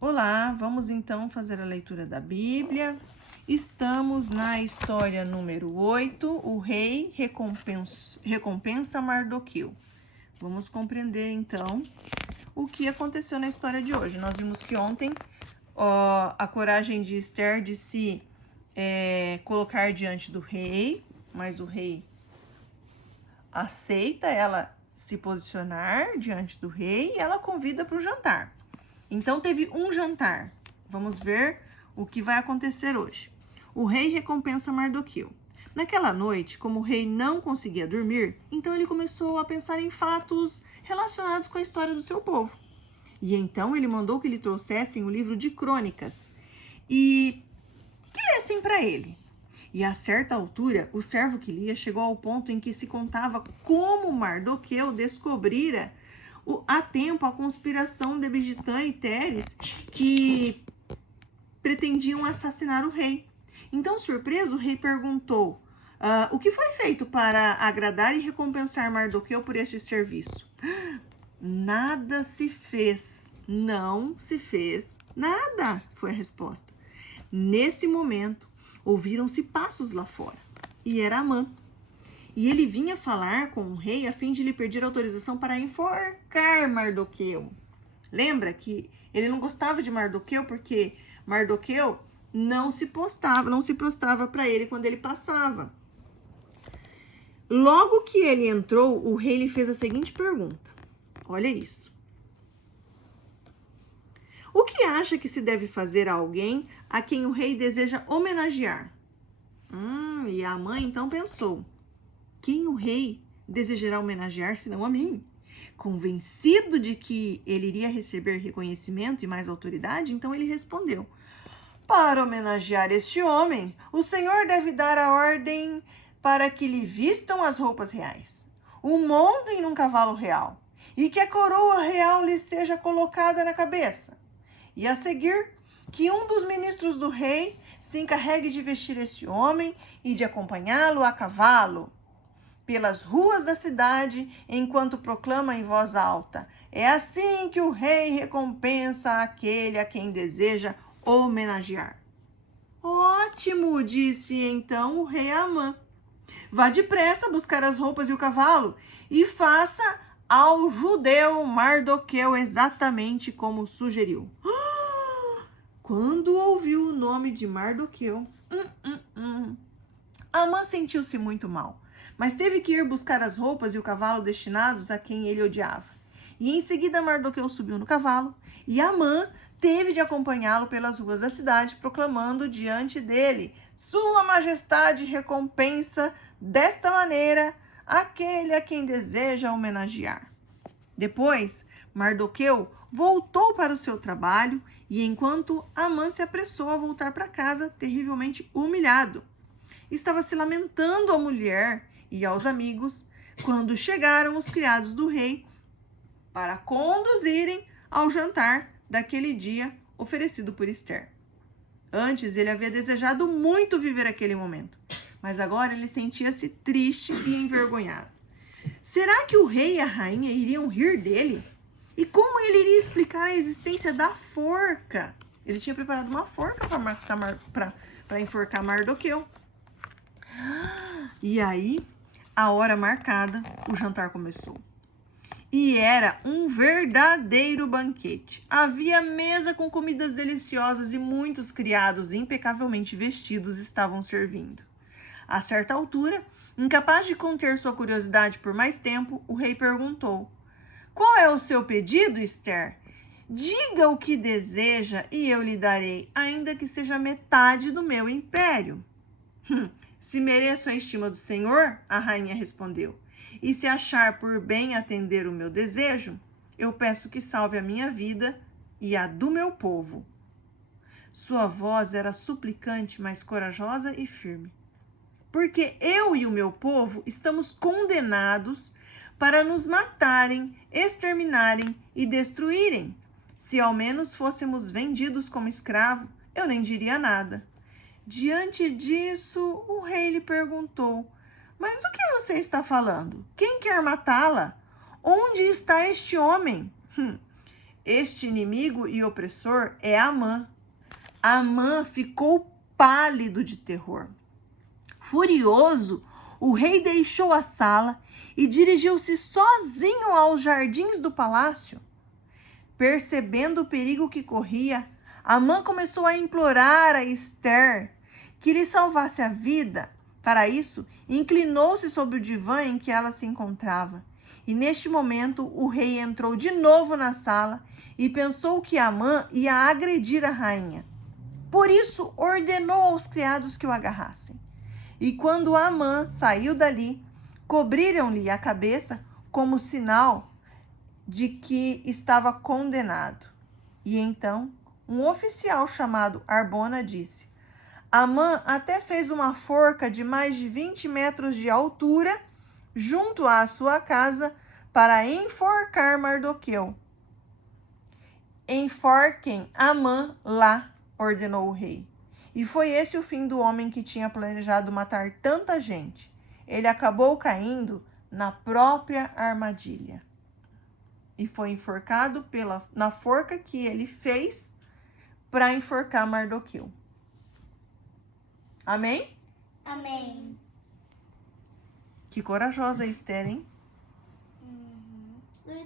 Olá, vamos então fazer a leitura da Bíblia. Estamos na história número 8, o rei recompensa Mardoqueu. Vamos compreender então o que aconteceu na história de hoje. Nós vimos que ontem a coragem de Esther de se colocar diante do rei, mas o rei aceita ela se posicionar diante do rei e ela convida para o jantar. Então teve um jantar. Vamos ver o que vai acontecer hoje. O rei recompensa Mardoqueu. Naquela noite, como o rei não conseguia dormir, então ele começou a pensar em fatos relacionados com a história do seu povo. E então ele mandou que lhe trouxessem o livro de crônicas e que lessem para ele. E a certa altura, o servo que lia chegou ao ponto em que se contava como Mardoqueu descobrira há tempo a conspiração de Bigitã e Teres que pretendiam assassinar o rei. Então, surpreso, o rei perguntou: o que foi feito para agradar e recompensar Mardoqueu por este serviço? Nada se fez, não se fez nada, foi a resposta. Nesse momento, ouviram-se passos lá fora, e era Amã. E ele vinha falar com o rei a fim de lhe pedir autorização para enforcar Mardoqueu. Lembra que ele não gostava de Mardoqueu porque Mardoqueu não se prostrava para ele quando ele passava. Logo que ele entrou, o rei lhe fez a seguinte pergunta. Olha isso. O que acha que se deve fazer a alguém a quem o rei deseja homenagear? E a mãe então pensou: quem o rei desejará homenagear senão a mim? Convencido de que ele iria receber reconhecimento e mais autoridade, então ele respondeu: para homenagear este homem, o Senhor deve dar a ordem para que lhe vistam as roupas reais, o montem num cavalo real e que a coroa real lhe seja colocada na cabeça. E a seguir, que um dos ministros do rei se encarregue de vestir este homem e de acompanhá-lo a cavalo pelas ruas da cidade, enquanto proclama em voz alta: é assim que o rei recompensa aquele a quem deseja homenagear. Ótimo, disse então o rei a Amã. Vá depressa buscar as roupas e o cavalo e faça ao judeu Mardoqueu exatamente como sugeriu. Quando ouviu o nome de Mardoqueu, Amã sentiu-se muito mal, mas teve que ir buscar as roupas e o cavalo destinados a quem ele odiava. E em seguida Mardoqueu subiu no cavalo, e Amã teve de acompanhá-lo pelas ruas da cidade, proclamando diante dele: Sua Majestade recompensa desta maneira aquele a quem deseja homenagear. Depois, Mardoqueu voltou para o seu trabalho, e enquanto Amã se apressou a voltar para casa, terrivelmente humilhado, estava se lamentando à mulher e aos amigos quando chegaram os criados do rei para conduzirem ao jantar daquele dia oferecido por Esther. Antes ele havia desejado muito viver aquele momento, mas agora ele sentia-se triste e envergonhado. Será que o rei e a rainha iriam rir dele? E como ele iria explicar a existência da forca? Ele tinha preparado uma forca para enforcar Mardoqueu. E aí, a hora marcada, o jantar começou. E era um verdadeiro banquete. Havia mesa com comidas deliciosas e muitos criados impecavelmente vestidos estavam servindo. A certa altura, incapaz de conter sua curiosidade por mais tempo, o rei perguntou: Qual é o seu pedido, Esther? Diga o que deseja e eu lhe darei, ainda que seja metade do meu império. Se mereço a estima do Senhor, a rainha respondeu, e se achar por bem atender o meu desejo, eu peço que salve a minha vida e a do meu povo. Sua voz era suplicante, mas corajosa e firme. Porque eu e o meu povo estamos condenados para nos matarem, exterminarem e destruírem. Se ao menos fôssemos vendidos como escravo, eu nem diria nada. Diante disso, o rei lhe perguntou: Mas o que você está falando? Quem quer matá-la? Onde está este homem? Este inimigo e opressor é Amã. Amã ficou pálido de terror. Furioso, o rei deixou a sala e dirigiu-se sozinho aos jardins do palácio. Percebendo o perigo que corria, Amã começou a implorar a Ester que lhe salvasse a vida. Para isso, inclinou-se sobre o divã em que ela se encontrava. E neste momento, o rei entrou de novo na sala e pensou que Amã ia agredir a rainha. Por isso, ordenou aos criados que o agarrassem. E quando Amã saiu dali, cobriram-lhe a cabeça como sinal de que estava condenado. E então, um oficial chamado Arbona disse: Amã até fez uma forca de mais de 20 metros de altura junto à sua casa para enforcar Mardoqueu. Enforquem Amã lá, ordenou o rei. E foi esse o fim do homem que tinha planejado matar tanta gente. Ele acabou caindo na própria armadilha. E foi enforcado na forca que ele fez para enforcar Mardoqueu. Amém? Amém. Que corajosa Ester, hein?